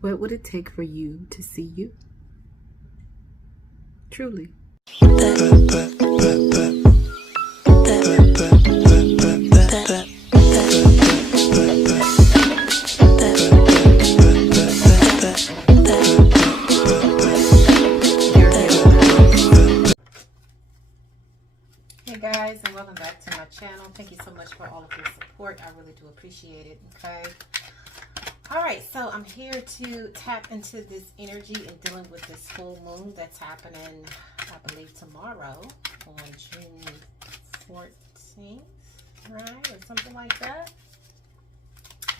What would it take for you to see you? Truly. Hey guys, and welcome back to my channel. Thank you so much for all of your support. I really do appreciate it. Okay. Alright, so I'm here to tap into this energy and dealing with this full moon that's happening, I believe, tomorrow on June 14th, right? Or something like that.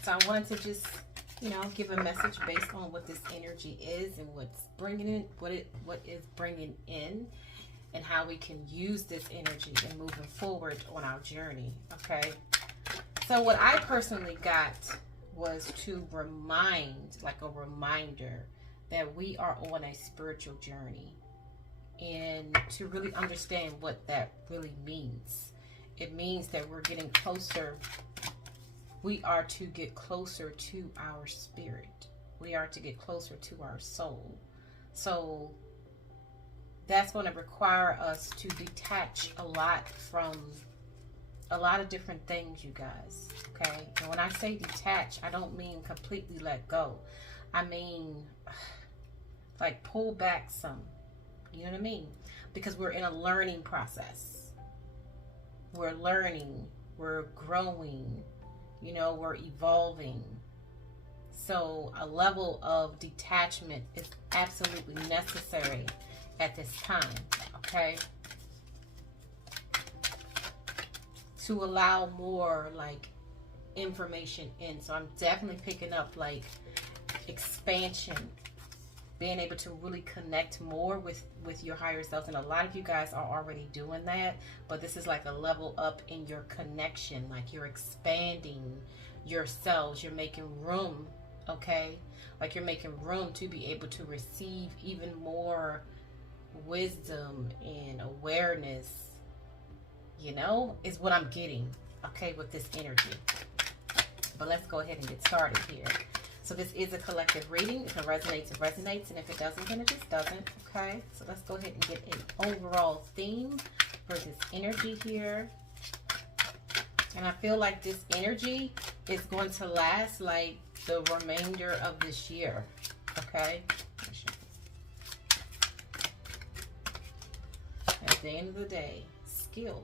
So I wanted to just, give a message based on what this energy is and what's bringing in, what is bringing in, and how we can use this energy and moving forward on our journey. Okay. So what I personally got was to remind, like a reminder, that we are on a spiritual journey, and to really understand what that really means. It means that we're getting closer. We are to get closer to our spirit. We are to get closer to our soul. So that's going to require us to detach a lot from a lot of different things, you guys. Okay. And when I say detach, I don't mean completely let go. I mean, like, pull back some. You know what I mean? Because we're in a learning process. We're learning. We're growing. We're evolving. So a level of detachment is absolutely necessary at this time. Okay. To allow more information in. So I'm definitely picking up expansion, being able to really connect more with your higher self. And a lot of you guys are already doing that, but this is like a level up in your connection. Like, you're expanding yourselves, you're making room. Okay. Like, you're making room to be able to receive even more wisdom and awareness, is what I'm getting, okay, with this energy. But let's go ahead and get started here. So this is a collective reading. If it resonates, it resonates, and if it doesn't, then it just doesn't. Okay, so let's go ahead and get an overall theme for this energy here. And I feel like this energy is going to last like the remainder of this year. Okay. At the end of the day, skill.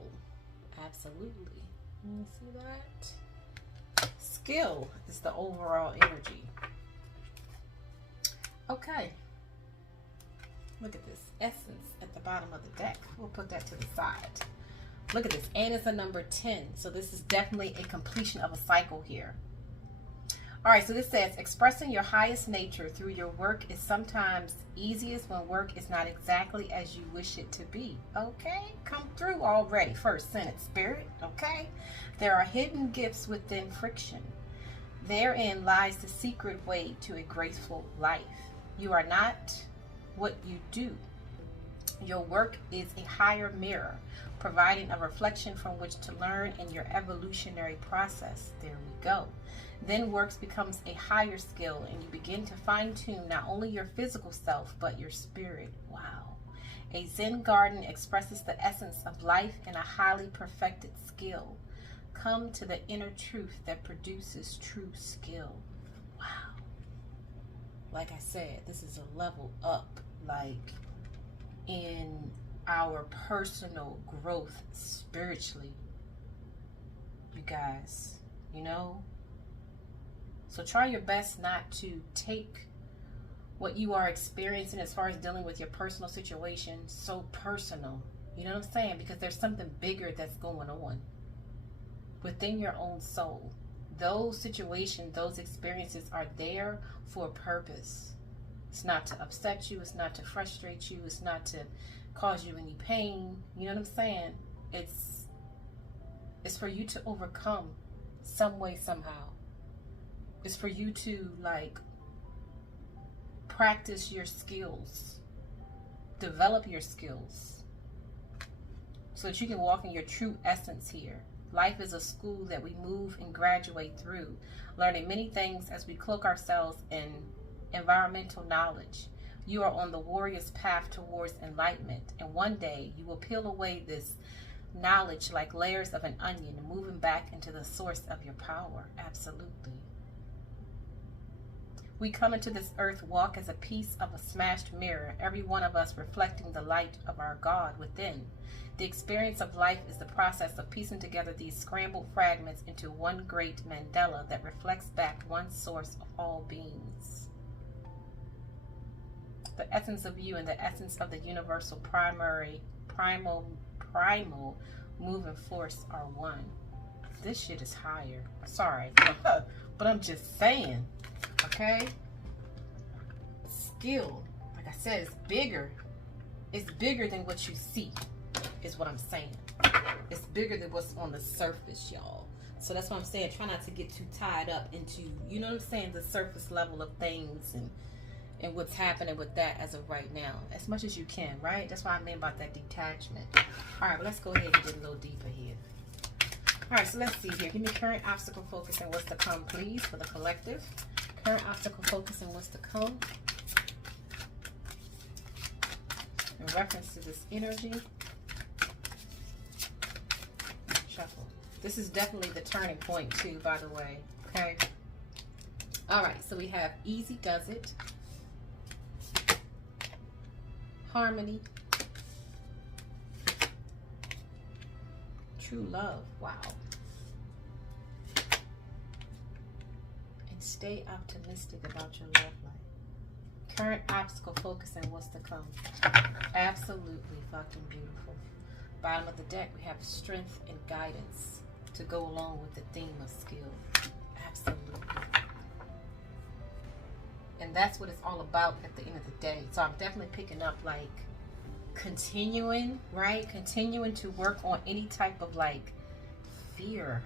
Absolutely. You see that? Skill is the overall energy. Okay. Look at this essence at the bottom of the deck. We'll put that to the side. Look at this. And it's a number 10. So this is definitely a completion of a cycle here. All right, so this says, expressing your highest nature through your work is sometimes easiest when work is not exactly as you wish it to be. Okay, come through already. First sentence, spirit. Okay, there are hidden gifts within friction. Therein lies the secret way to a graceful life. You are not what you do. Your work is a higher mirror, providing a reflection from which to learn in your evolutionary process. There we go. Then work becomes a higher skill, and you begin to fine-tune not only your physical self, but your spirit. Wow. A Zen garden expresses the essence of life in a highly perfected skill. Come to the inner truth that produces true skill. Wow. Like I said, this is a level up, in our personal growth spiritually. You guys, So try your best not to take what you are experiencing as far as dealing with your personal situation so personal. You know what I'm saying? Because there's something bigger that's going on within your own soul. Those situations, those experiences are there for a purpose. It's not to upset you. It's not to frustrate you. It's not to cause you any pain. You know what I'm saying? It's for you to overcome some way, somehow. It's for you to practice your skills, develop your skills, so that you can walk in your true essence here. Life is a school that we move and graduate through, learning many things as we cloak ourselves in environmental knowledge. You are on the warrior's path towards enlightenment, and one day you will peel away this knowledge like layers of an onion, moving back into the source of your power. Absolutely. We come into this earth walk as a piece of a smashed mirror, every one of us reflecting the light of our God within. The experience of life is the process of piecing together these scrambled fragments into one great mandala that reflects back one source of all beings. The essence of you and the essence of the universal primal moving force are one. This shit is higher. Sorry, but I'm just saying. Okay? Skill, like I said, is bigger. It's bigger than what you see, is what I'm saying. It's bigger than what's on the surface, y'all. So that's what I'm saying. Try not to get too tied up into, you know what I'm saying, the surface level of things and what's happening with that as of right now, as much as you can, right? That's what I mean about that detachment. All right, well, let's go ahead and get a little deeper here. All right, so let's see here. Give me current obstacle focus and what's to come, please, for the collective. Current obstacle focus and what's to come in reference to this energy. Shuffle. This is definitely the turning point, too, by the way. Okay. All right, so we have easy does it. Harmony, true love, wow, and stay optimistic about your love life. Current obstacle focus and what's to come. Absolutely fucking beautiful. Bottom of the deck, we have strength and guidance to go along with the theme of skill. Absolutely. And that's what it's all about at the end of the day. So I'm definitely picking up like continuing, right? Continuing to work on any type of like fear.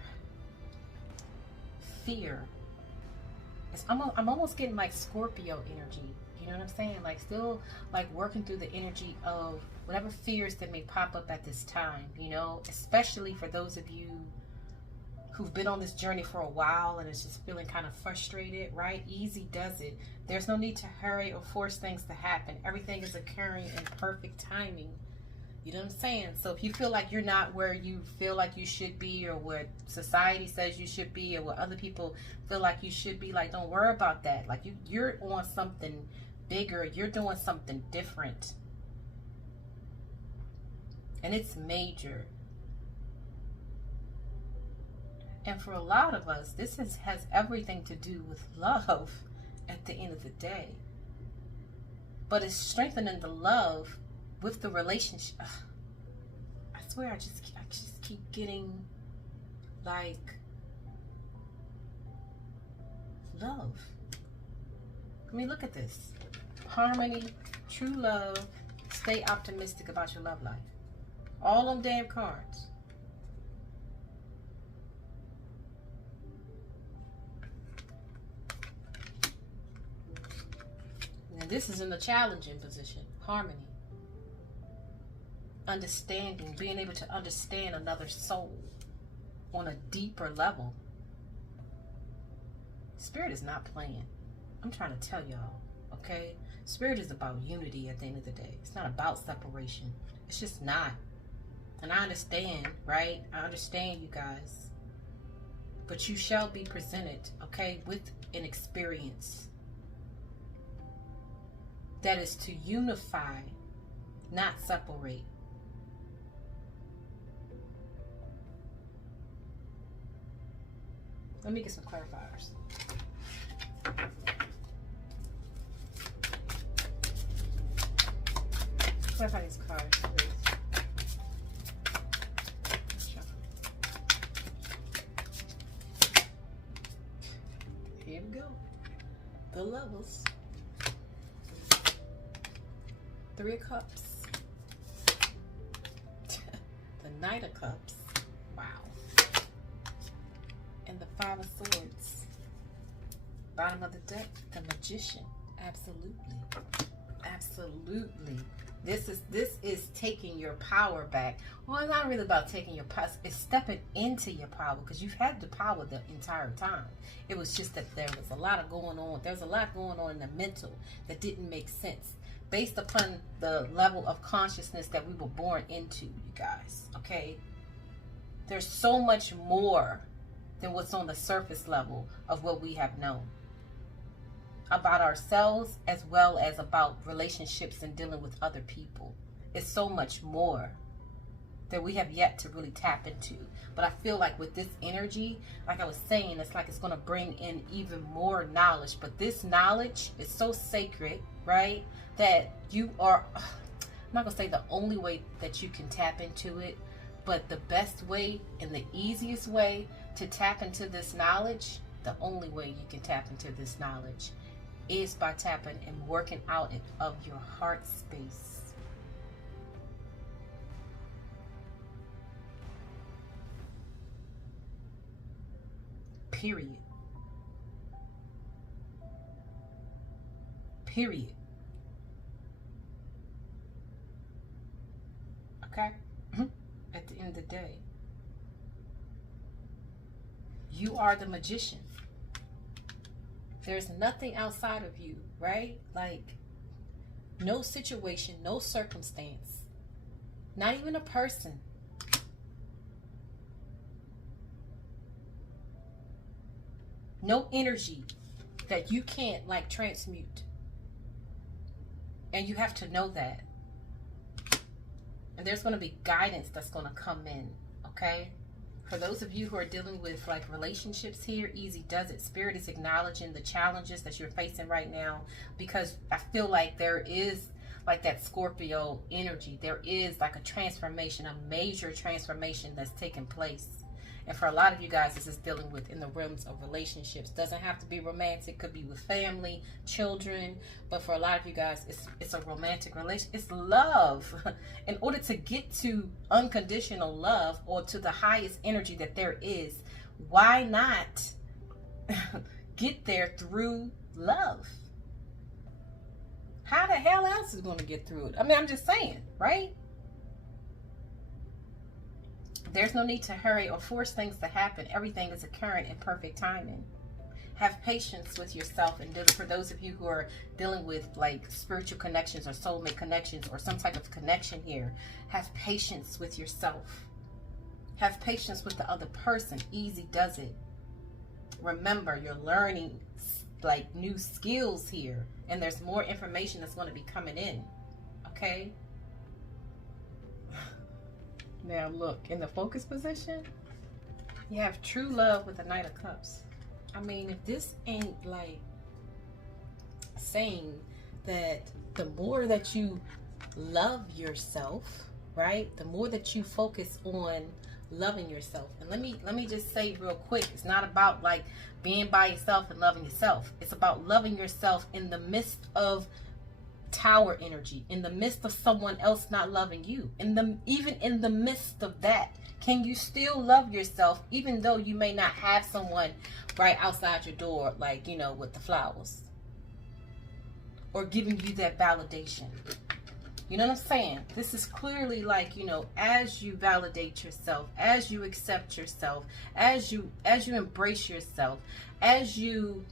I'm almost getting like Scorpio energy. You know what I'm saying? Like still like working through the energy of whatever fears that may pop up at this time, you know, especially for those of you who've been on this journey for a while and is just feeling kind of frustrated, right? Easy does it. There's no need to hurry or force things to happen. Everything is occurring in perfect timing. You know what I'm saying? So if you feel like you're not where you feel like you should be, or where society says you should be, or where other people feel like you should be, like, don't worry about that. Like you're on something bigger. You're doing something different. And it's major. And for a lot of us, this has everything to do with love at the end of the day. But it's strengthening the love with the relationship. I swear I just keep getting like love. I mean, look at this. Harmony, true love, stay optimistic about your love life. All them damn cards. And this is in the challenging position. Harmony. Understanding. Being able to understand another soul on a deeper level. Spirit is not playing. I'm trying to tell y'all. Okay? Spirit is about unity at the end of the day. It's not about separation. It's just not. And I understand, right? I understand, you guys. But you shall be presented, okay, with an experience that is to unify, not separate. Let me get some clarifiers. Clarify these cards, please. Here we go. The levels. 3 of Cups. The Knight of Cups. Wow. And the 5 of Swords. Bottom of the deck, the Magician. Absolutely. Absolutely. This is taking your power back. Well, it's not really about taking your power. It's stepping into your power, because you've had the power the entire time. It was just that there was a lot going on. There's a lot going on in the mental that didn't make sense based upon the level of consciousness that we were born into, you guys. Okay? There's so much more than what's on the surface level of what we have known about ourselves, as well as about relationships and dealing with other people. It's so much more that we have yet to really tap into. But I feel like with this energy, like I was saying, it's like it's going to bring in even more knowledge. But this knowledge is so sacred, right? That you are, I'm not going to say the only way that you can tap into it, but the best way and the easiest way to tap into this knowledge, the only way you can tap into this knowledge, is by tapping and working out of your heart space. Period. Period. Okay? At the end of the day, you are the magician. There's nothing outside of you, right? Like, no situation, no circumstance, not even a person, no energy that you can't like transmute. And you have to know that. And there's going to be guidance that's going to come in, okay? For those of you who are dealing with like relationships here, easy does it. Spirit is acknowledging the challenges that you're facing right now, because I feel like there is like that Scorpio energy. There is like a transformation, a major transformation that's taking place. And for a lot of you guys, this is dealing with in the realms of relationships. Doesn't have to be romantic, could be with family, children. But for a lot of you guys, it's a romantic relation. It's love. In order to get to unconditional love, or to the highest energy that there is, why not get there through love? How the hell else is going to get through it? I mean, I'm just saying, right? There's no need to hurry or force things to happen. Everything is occurring in perfect timing. Have patience with yourself. And for those of you who are dealing with like spiritual connections or soulmate connections or some type of connection here, have patience with yourself. Have patience with the other person. Easy does it. Remember, you're learning like new skills here, and there's more information that's going to be coming in. Okay? Now look, in the focus position, you have true love with the Knight of Cups. I mean, if this ain't like saying that the more that you love yourself, right? The more that you focus on loving yourself. And let me just say real quick, it's not about like being by yourself and loving yourself. It's about loving yourself in the midst of tower energy, in the midst of someone else not loving you, even in the midst of that, can you still love yourself, even though you may not have someone right outside your door, like, you know, with the flowers, or giving you that validation? You know what I'm saying? This is clearly like, you know, as you validate yourself, as you accept yourself, as you embrace yourself, as you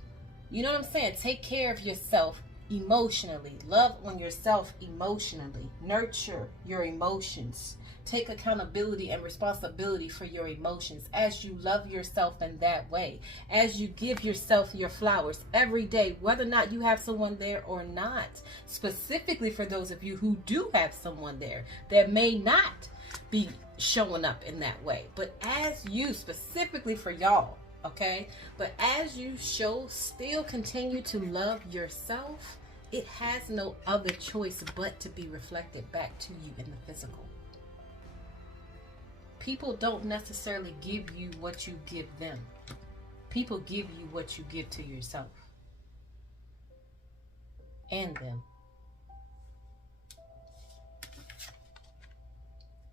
know what I'm saying, take care of yourself emotionally, love on yourself emotionally, nurture your emotions, take accountability and responsibility for your emotions, as you love yourself in that way, as you give yourself your flowers every day, whether or not you have someone there or not. Specifically for those of you who do have someone there that may not be showing up in that way, but as you, specifically for y'all, okay, but as you still continue to love yourself, it has no other choice but to be reflected back to you in the physical. People don't necessarily give you what you give them. People give you what you give to yourself and them.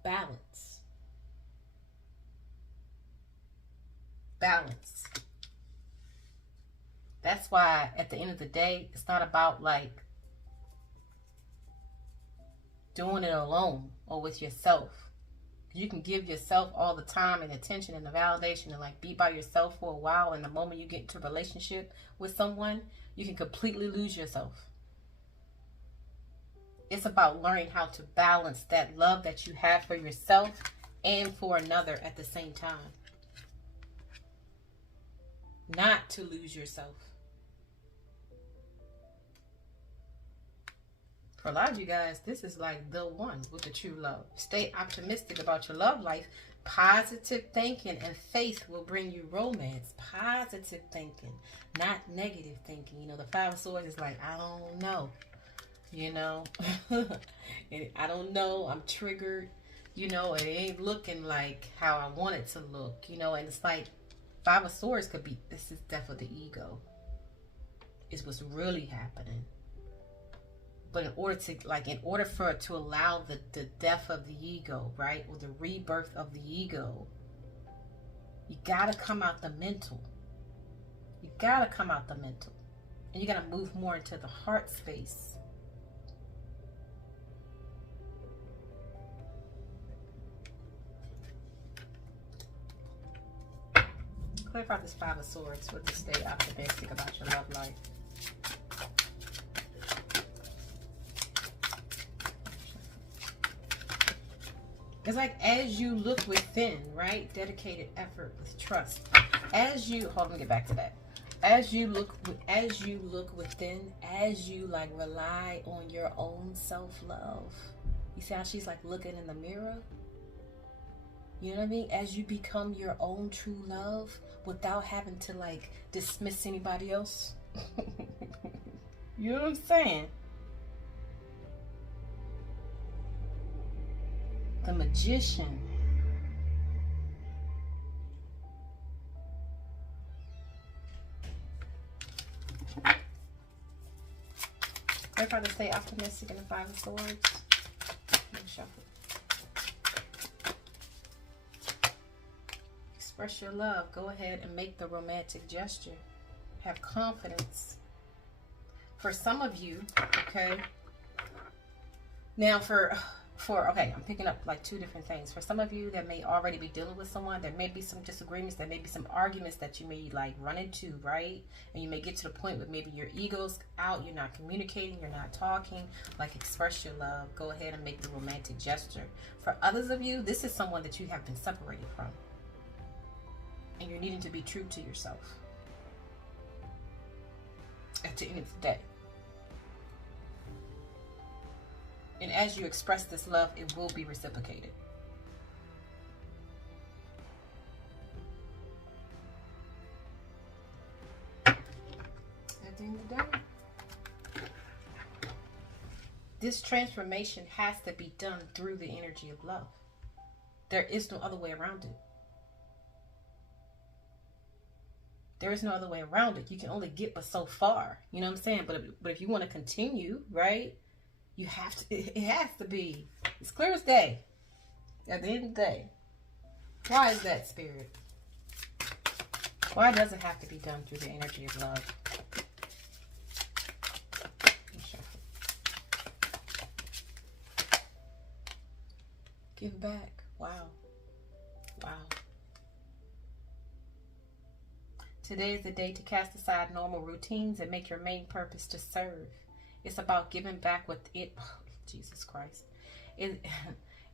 Balance. Balance. That's why at the end of the day, it's not about like doing it alone or with yourself. You can give yourself all the time and attention and the validation and like be by yourself for a while, and the moment you get into a relationship with someone, you can completely lose yourself. It's about learning how to balance that love that you have for yourself and for another at the same time. Not to lose yourself. For a lot of you guys, this is like the one with the true love. Stay optimistic about your love life. Positive thinking and faith will bring you romance. Positive thinking, not negative thinking. You know, the Five of Swords is like, I don't know. You know, I don't know. I'm triggered. You know, it ain't looking like how I want it to look. You know, and it's like Five of Swords could be, this is death of the ego. Is what's really happening. But in order for it to allow the death of the ego, right? Or the rebirth of the ego, you got to come out the mental. You got to come out the mental. And you got to move more into the heart space. Clarify this Five of Swords with the stay optimistic about your love life. It's like as you look within, right? Dedicated effort with trust. As you, hold on, let me get back to that. As you look within, as you like rely on your own self-love. You see how she's like looking in the mirror? You know what I mean? As you become your own true love without having to like dismiss anybody else. You know what I'm saying? The Magician. Everybody to stay optimistic in the Five of Swords. Let me shuffle. Express your love. Go ahead and make the romantic gesture. Have confidence. For some of you, okay. Now okay, I'm picking up like two different things. For some of you that may already be dealing with someone, there may be some disagreements, there may be some arguments that you may like run into, right? And you may get to the point where maybe your ego's out, you're not communicating, you're not talking. Like, express your love. Go ahead and make the romantic gesture. For others of you, this is someone that you have been separated from. And you're needing to be true to yourself. At the end of the day. And as you express this love, it will be reciprocated. At the end of the day, this transformation has to be done through the energy of love. There is no other way around it. There is no other way around it. You can only get but so far. You know what I'm saying? But if you want to continue, right? You have to, it has to be. It's clear as day. At the end of the day. Why is that, Spirit? Why does it have to be done through the energy of love? Give back. Wow. Wow. Today is the day to cast aside normal routines and make your main purpose to serve. It's about giving back with it. Oh, Jesus Christ. It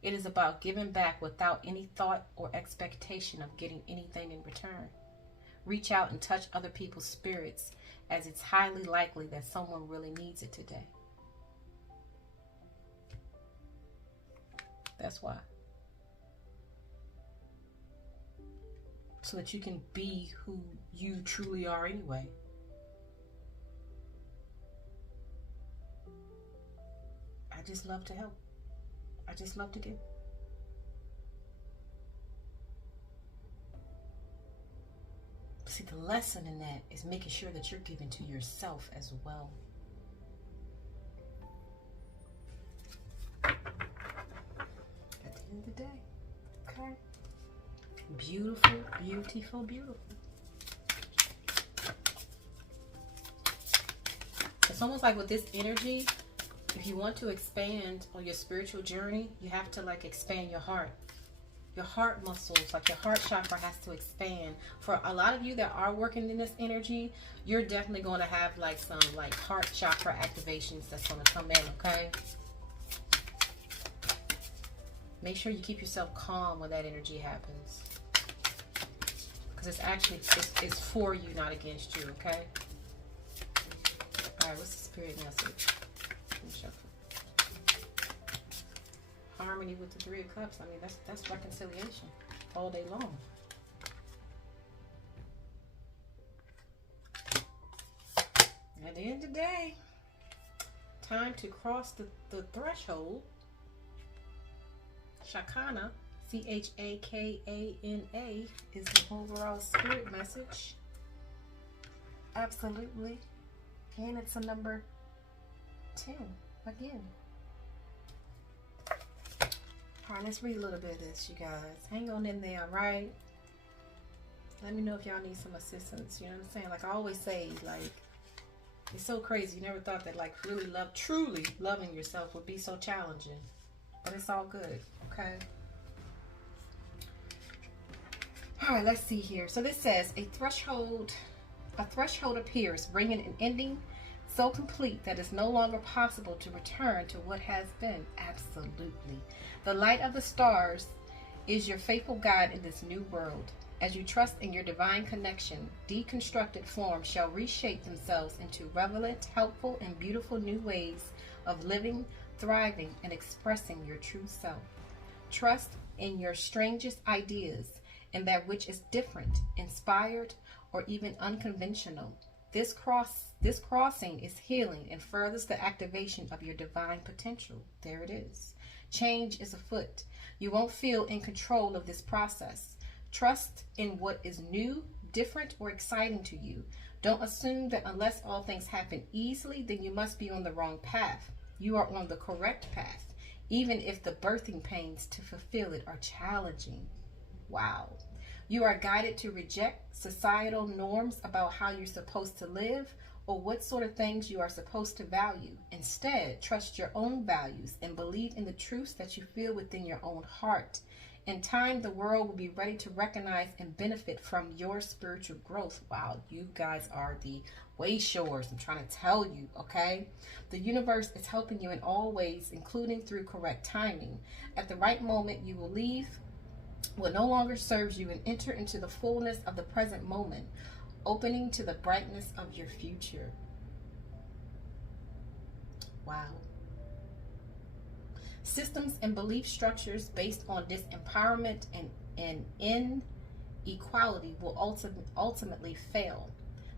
is about giving back without any thought or expectation of getting anything in return. Reach out and touch other people's spirits, as it's highly likely that someone really needs it today. That's why. So that you can be who you truly are anyway. I just love to help. I just love to give. See, the lesson in that is making sure that you're giving to yourself as well. At the end of the day. Okay. Beautiful, beautiful, beautiful. It's almost like with this energy, if you want to expand on your spiritual journey, you have to like expand your heart. Your heart muscles, like your heart chakra has to expand. For a lot of you that are working in this energy, you're definitely going to have like some like heart chakra activations that's going to come in, okay? Make sure you keep yourself calm when that energy happens. Because it's actually, it's for you, not against you, okay? Alright, what's the spirit message? Harmony with the Three of Cups. I mean, that's reconciliation all day long. At the end of the day, time to cross the threshold. Shakana, Chakana, is the overall spirit message. Absolutely. And it's a number 10 again. Alright, let's read a little bit of this, you guys. Hang on in there, right? Let me know if y'all need some assistance. You know what I'm saying? Like I always say, like, it's so crazy. You never thought that, like, really truly loving yourself would be so challenging. But it's all good, okay? Alright, let's see here. So this says, a threshold appears, bringing an ending so complete that it's no longer possible to return to what has been. Absolutely. The light of the stars is your faithful guide in this new world. As you trust in your divine connection, deconstructed forms shall reshape themselves into relevant, helpful, and beautiful new ways of living, thriving, and expressing your true self. Trust in your strangest ideas and that which is different, inspired, or even unconventional. This crossing is healing and furthers the activation of your divine potential. There it is. Change is afoot. You won't feel in control of this process. Trust in what is new, different, or exciting to you. Don't assume that unless all things happen easily, then you must be on the wrong path. You are on the correct path, even if the birthing pains to fulfill it are challenging. Wow. You are guided to reject societal norms about how you're supposed to live or what sort of things you are supposed to value. Instead, trust your own values and believe in the truths that you feel within your own heart. In time, the world will be ready to recognize and benefit from your spiritual growth. Wow, you guys are the way showers. I'm trying to tell you, okay? The universe is helping you in all ways, including through correct timing. At the right moment, you will leave what no longer serves you and enter into the fullness of the present moment, opening to the brightness of your future. Wow. Systems and belief structures based on disempowerment and inequality will ultimately fail.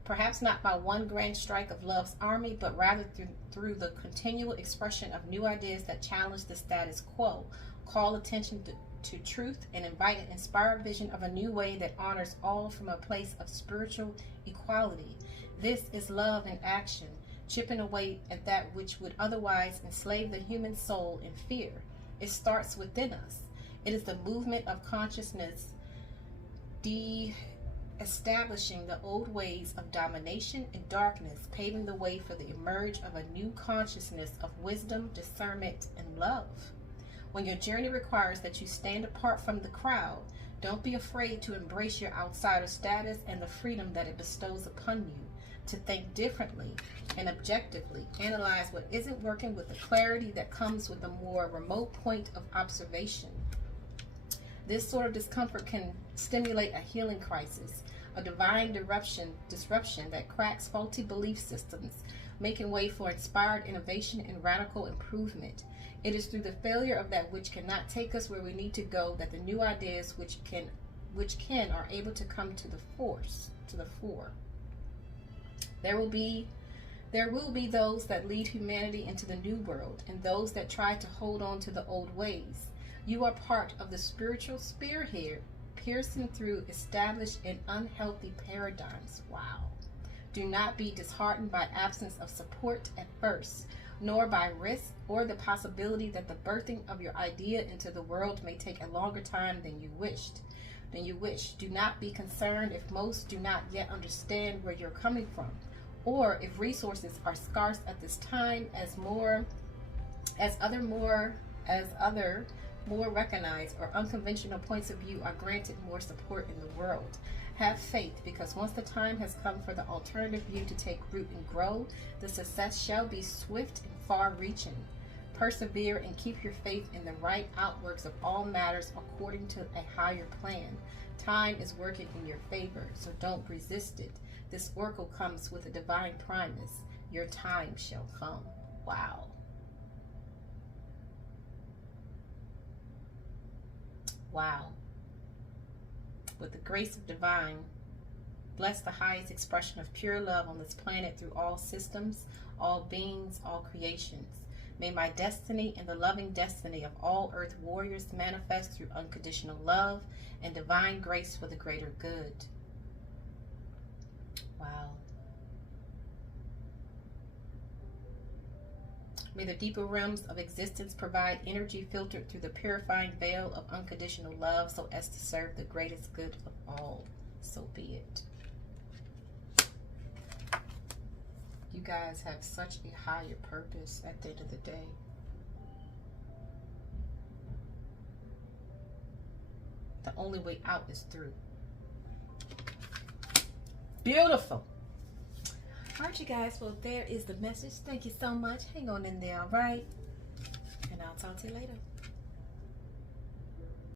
Perhaps not by one grand strike of love's army, but rather through the continual expression of new ideas that challenge the status quo, call attention to truth, and invite an inspired vision of a new way that honors all from a place of spiritual equality. This is love in action, chipping away at that which would otherwise enslave the human soul in fear. It starts within us. It is the movement of consciousness establishing the old ways of domination and darkness, paving the way for the emerge of a new consciousness of wisdom, discernment, and love. When your journey requires that you stand apart from the crowd, don't be afraid to embrace your outsider status and the freedom that it bestows upon you, to think differently and objectively, analyze what isn't working with the clarity that comes with a more remote point of observation. This sort of discomfort can stimulate a healing crisis, a divine disruption that cracks faulty belief systems, making way for inspired innovation and radical improvement. It is through the failure of that which cannot take us where we need to go that the new ideas which can are able to come to the fore. There will be those that lead humanity into the new world, and those that try to hold on to the old ways. You are part of the spiritual spearhead, piercing through established and unhealthy paradigms. Wow. Do not be disheartened by absence of support at first, nor by risk or the possibility that the birthing of your idea into the world may take a longer time than you wish. Do not be concerned if most do not yet understand where you're coming from, or if resources are scarce at this time, as more As other more recognized or unconventional points of view are granted more support in the world. Have faith, because once the time has come for the alternative view to take root and grow, the success shall be swift and far-reaching. Persevere and keep your faith in the right outworks of all matters according to a higher plan. Time is working in your favor, so don't resist it. This oracle comes with a divine promise. Your time shall come. Wow. Wow. With the grace of divine, bless the highest expression of pure love on this planet through all systems, all beings, all creations. May my destiny and the loving destiny of all earth warriors manifest through unconditional love and divine grace for the greater good. Wow. May the deeper realms of existence provide energy filtered through the purifying veil of unconditional love so as to serve the greatest good of all. So be it. You guys have such a higher purpose at the end of the day. The only way out is through. Beautiful. All right, you guys. Well, there is the message. Thank you so much. Hang on in there, all right? And I'll talk to you later.